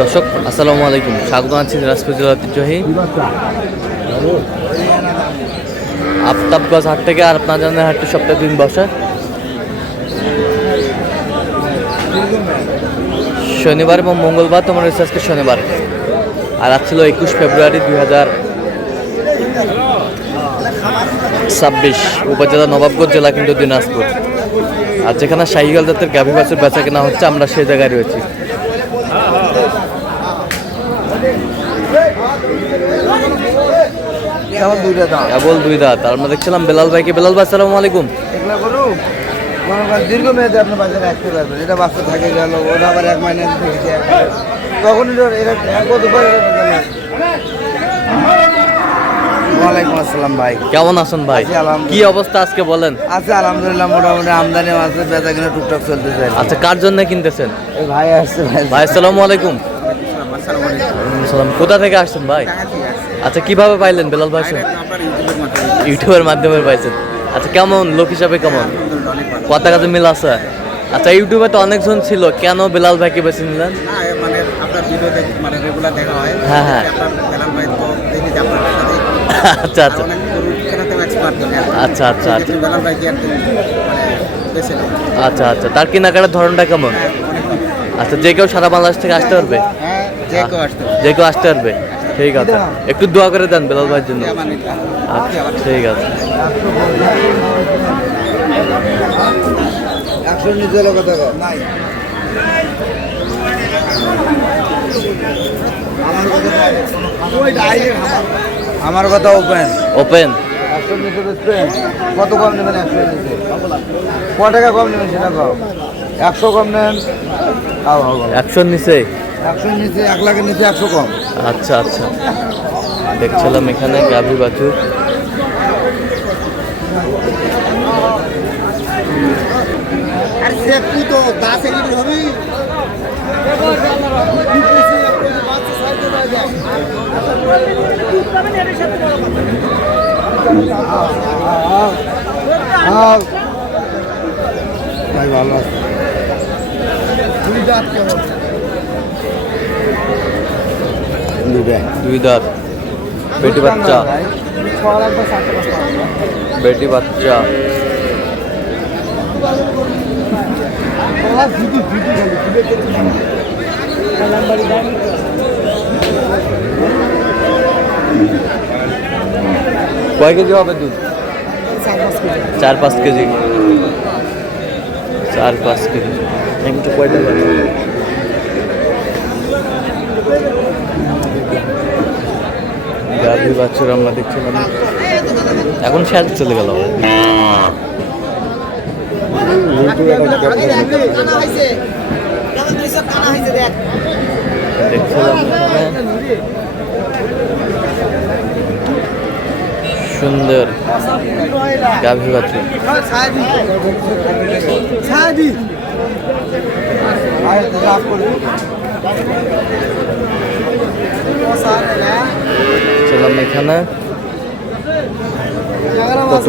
দর্শক আসসালামু আলাইকুম, স্বাগত আছি দিনাজপুর জেলার ঐতিহ্যবাহী আফতাবগঞ্জ হাট থেকে। আর আপনার জানেন হাটটি সপ্তাহে 2 দিন বসে, শনিবার এবং মঙ্গলবার। তোমার হচ্ছে আজকে শনিবার, আর আজ ছিল 21 ফেব্রুয়ারি 2026, উপজেলা নবাবগঞ্জ, জেলা কিন্তু দিনাজপুর। আর যেখানে শাহিওয়াল জাতের গাভী বাছুর বেচা কেনা হচ্ছে, আমরা সেই জায়গায় রয়েছি। কেবল 2 দাঁত। আর আমরা দেখছিলাম বেলাল ভাইকে। বেলাল ভাই আসসালামু আলাইকুম। দীর্ঘ মেয়াদে আপনার বাজারে রাখতে পারবেন। এটা বাচ্চা থাকে গেল, ওটা আবার 1 মাইনে তখন ওয়ালাইকুম আসসালাম ভাই, কেমন আছেন ভাই? কি অবস্থা আজকে বলেন? আছে আলহামদুলিল্লাহ, মোটামুটি আমদানি আছে, বেচা কিনা টুকটাক চলতেছে। আচ্ছা, কার জন্য কিনতেছেন? এই ভাই আসছে। ভাই আসসালামু আলাইকুম। সালাম। কোথা থেকে আসছেন ভাই? আচ্ছা, কিভাবে পাইলেন বেলাল ভাই? ইউটিউবের মাধ্যমে পাইছেন। আচ্ছা, কেমন লোক হিসাবে কেমন? কথা কাজে মিল আছে? আচ্ছা, ইউটিউবে তো অনেকজন ছিল, কেন বেলাল ভাইকে বেছে নিলেন? হ্যাঁ হ্যাঁ, আচ্ছা আচ্ছা আচ্ছা আচ্ছা আচ্ছা আচ্ছা। তার কেনাকাটার ধরনটা কেমন? আচ্ছা, যে কেউ সারা বাংলাদেশ থেকে আসতে পারবে? যে কেউ আসতে পারবে। ঠিক আছে, একটু দোয়া করে দেন বেলাল ভাইয়ের জন্য। আচ্ছা, ঠিক আছে। আমার কথা ওপেন ওপেন। কত কম নেবেন? 100 টাকা কম নেবেন সেটা কম। 100 কম নেন। 100 নিচে? 100 নিচে, 1 লাখের নিচে 100 কম। আচ্ছা আচ্ছা, দেখছিলাম এখানে গাভী বাছুর। ভাই ভালো আছে। 2 দাঁত, বেটি বাচ্চা। বেটি বাচ্চা। কয় কেজি হবে দুধ? 4-5 কেজি। 4-5 কেজি। একটু কয়টা লাগে? গাভী বাছুর আমরা দেখছিলাম, এখন শেষ চলে গেল। দেখছিলাম সুন্দর গাভী বাছুর। ছিলাম এখানে কত?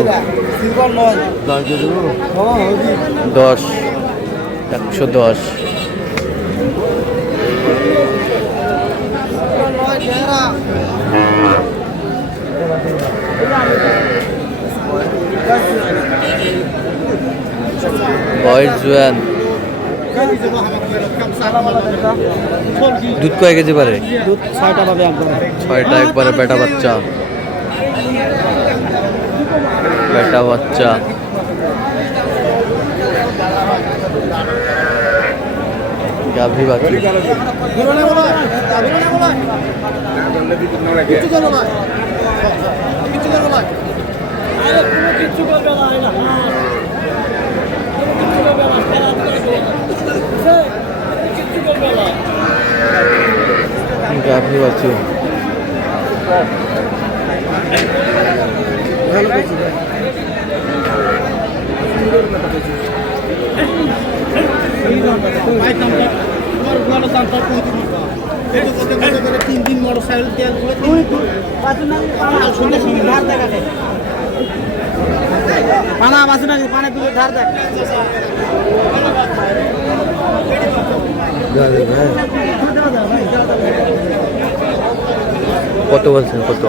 10, 110। বয়স জোয়ান। দুধ কয় কেজি পারে? 6টা পাবে। 6টা একবারে। বেটা বাচ্চা। বেটা বাচ্চা। গাভী বাছুর। গাভী বাছুর। পানা বাসে নাকি পানে তুলে ধার দেখ। কত বলছেন? কত?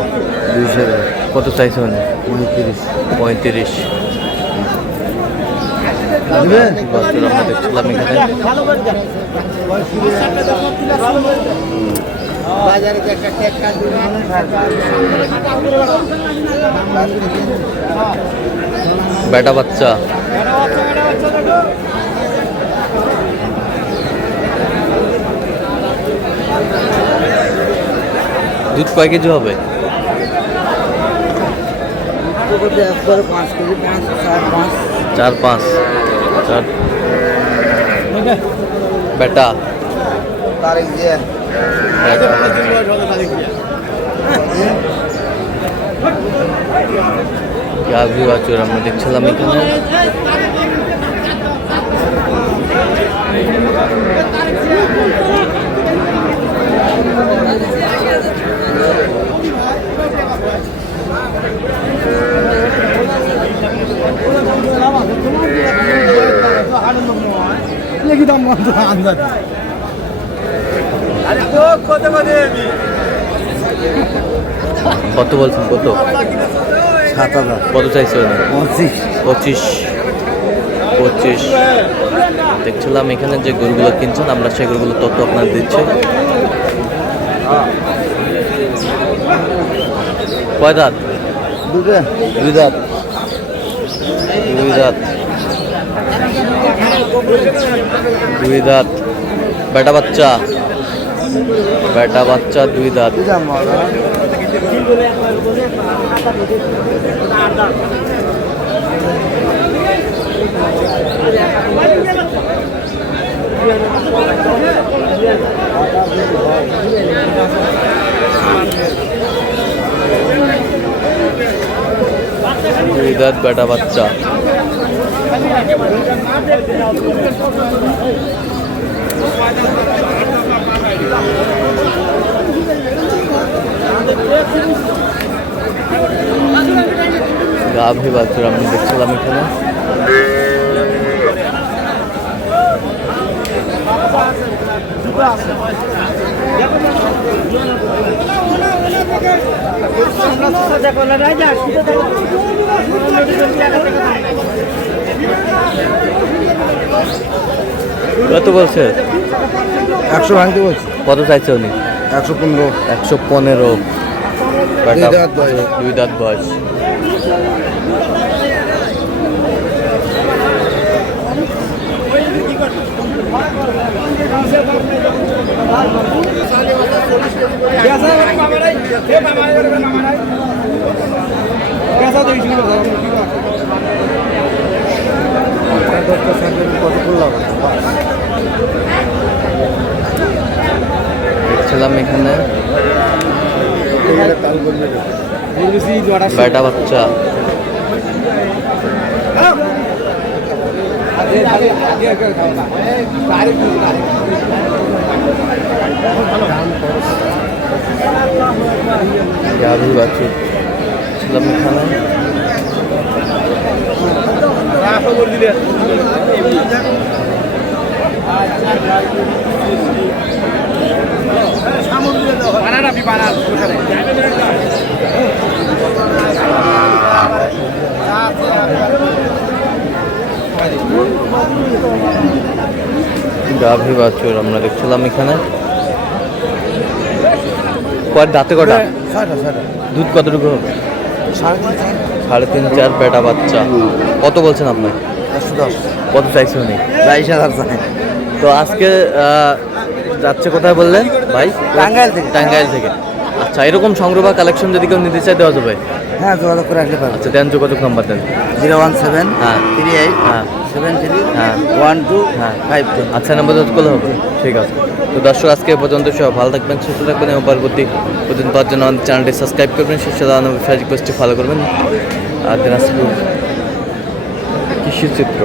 200 কত চাইছেন? 35 35। দিবেন? বাছুর আমরা দেখছিলাম এখানে। বেটা বাচ্চা। দুধ কয় কেজি হবে? 5 কেজি, 4-5। বেটা তারিখ দিয়ে গাভী বাছুর আমরা দেখছিলাম এখানে। কত বলছেন? কত? 7,000 কত চাইছে? 25 25। দেখছিলাম এখানে যে গরুগুলো কিনছেন, আমরা সেই গরুগুলো তথ্য আপনার দিচ্ছি। কয় দাঁত? দুই দাঁত। বেটা বাচ্চা। 2 দাঁত। বেটা বাচ্চা। গাভী বাছুর আমি দেখছিলাম এখানে। কত বলছে? 100 ভাঙতে বলছি। কত চাইছে উনি? 115 115। দুই দাঁত বয়স। 2 দাঁত বয়স। দেখছিলাম এখানে বেটা বাচ্চা। গাভী বাছুর ছিলাম এখানে। গাভী বাছুর আমরা দেখছিলাম এখানে। কয় দাঁতে? কটা? দুধ কতটুকু হবে? 3.5-4। বেটা বাচ্চা। কত বলছেন আপনি? 110। কত চাইছে উনি? 22,000 চাই। তো আজকে যাচ্ছে কোথায় বললেন ভাই? টাঙ্গাইল থেকে। আচ্ছা, এরকম সংগ্রহ বা কালেকশন যদি কেউ নিতে চায় দেওয়া যাবে? হ্যাঁ, যোগাযোগ করে আসলে পারবে। আচ্ছা, দেন যোগাযোগ নাম্বার দেন। 017 হ্যাঁ 38 হ্যাঁ 73 হ্যাঁ 12 হ্যাঁ 52। আচ্ছা, নাম্বার যোগাযোগ করলে হবে। ঠিক আছে। তো দর্শক, আজকে এ পর্যন্ত সব ভালো থাকবেন, সুস্থ থাকবেন এবং পরবর্তী প্রতিদিন পাওয়ার জন্য আমাদের চ্যানেলটি সাবস্ক্রাইব করবেন, শীর্ষে দেওয়া ফেসবুক পেজটি ফলো করবেন। আর দিনাজপুর কৃষি চিত্র।